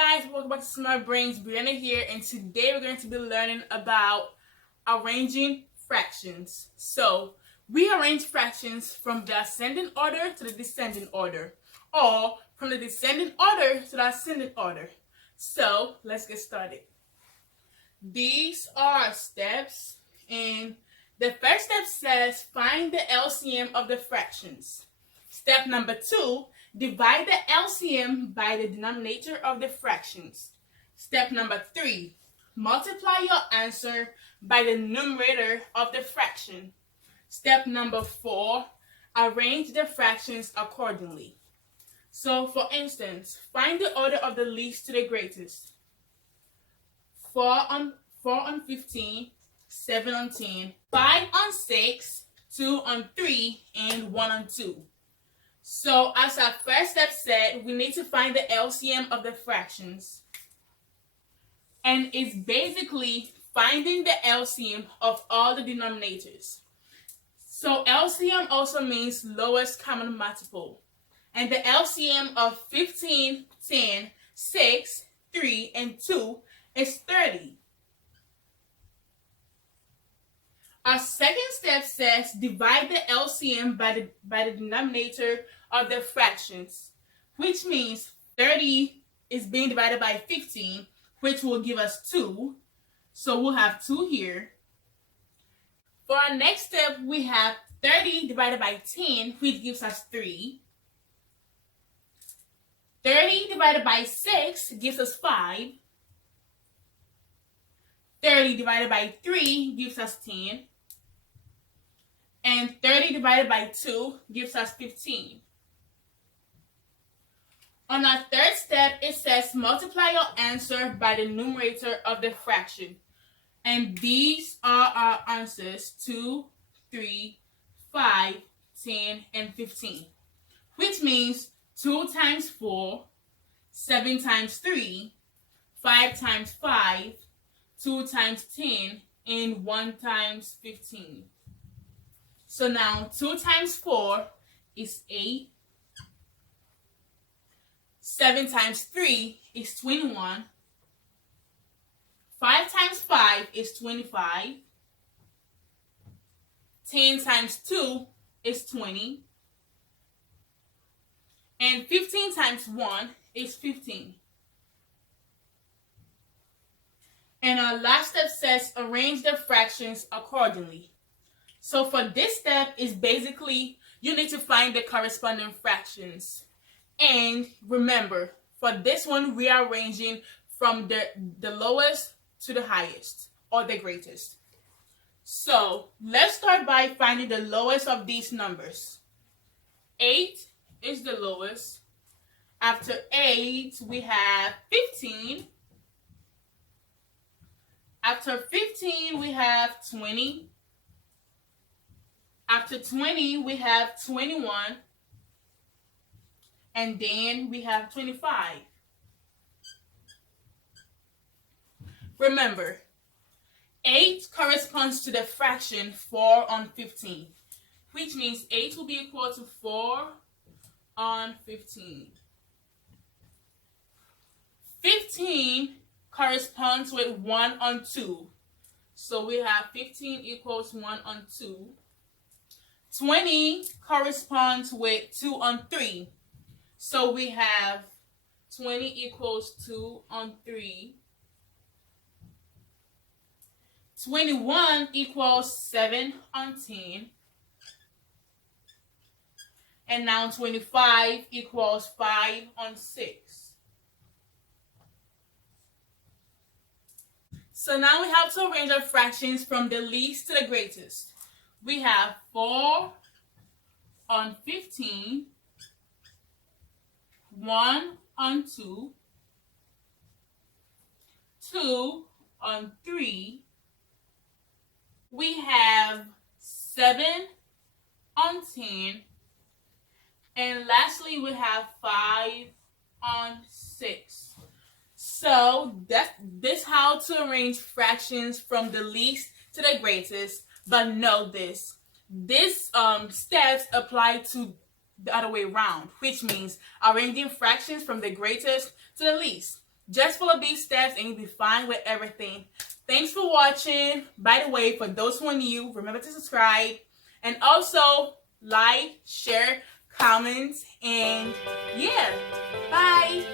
guys, welcome back to Smart Brains. Brianna here, and today we're going to be learning about arranging fractions. So we arrange fractions from the ascending order to the descending order, or from the descending order to the ascending order. So let's get started. These are steps, and the first step says find the LCM of the fractions. Step number 2, divide the LCM by the denominator of the fractions. Step number 3, multiply your answer by the numerator of the fraction. Step number 4, arrange the fractions accordingly. So for instance, find the order of the least to the greatest. 4 on 15, 7 on 10, 5 on 6, 2 on 3, and 1 on 2. So as our first step said, we need to find the LCM of the fractions. And it's basically finding the LCM of all the denominators. So LCM also means lowest common multiple. And the LCM of 15, 10, 6, 3, and 2 is 30. Our second step says divide the LCM by the denominator of the fractions, which means 30 is being divided by 15, which will give us 2. So we'll have 2 here. For our next step, we have 30 divided by 10, which gives us 3. 30 divided by 6 gives us 5. 30 divided by 3 gives us 10. And 30 divided by 2 gives us 15. On our third step, it says multiply your answer by the numerator of the fraction. And these are our answers: 2, 3, 5, 10, and 15. Which means 2 times 4, 7 times 3, 5 times 5, 2 times 10, and 1 times 15. So now 2 times 4 is 8. 7 times 3 is 21. 5 times 5 is 25. 10 times 2 is 20. And 15 times 1 is 15. And our last step says arrange the fractions accordingly. So for this step is basically you need to find the corresponding fractions. And remember, for this one we are arranging from the lowest to the highest or the greatest. So let's start by finding the lowest of these numbers. 8 is the lowest. After 8 we have 15. After 15 we have 20. After 20 we have 21. And then we have 25. Remember, 8 corresponds to the fraction 4 on 15, which means 8 will be equal to 4 on 15. 15 corresponds with 1 on 2. So we have 15 equals 1 on 2. 20 corresponds with 2 on 3. So we have 20 equals 2 on 3. 21 equals 7 on 10. And now 25 equals 5 on 6. So now we have to arrange our fractions from the least to the greatest. We have 4 on 15. 1 on 2, 2 on 3, we have 7 on 10, and lastly we have 5 on 6. So this how to arrange fractions from the least to the greatest, but know this steps apply to the other way around, which means arranging fractions from the greatest to the least. Just follow these steps and you'll be fine with everything. Thanks for watching. By the way, for those who are new, remember to subscribe and also like, share, comment, and yeah, bye.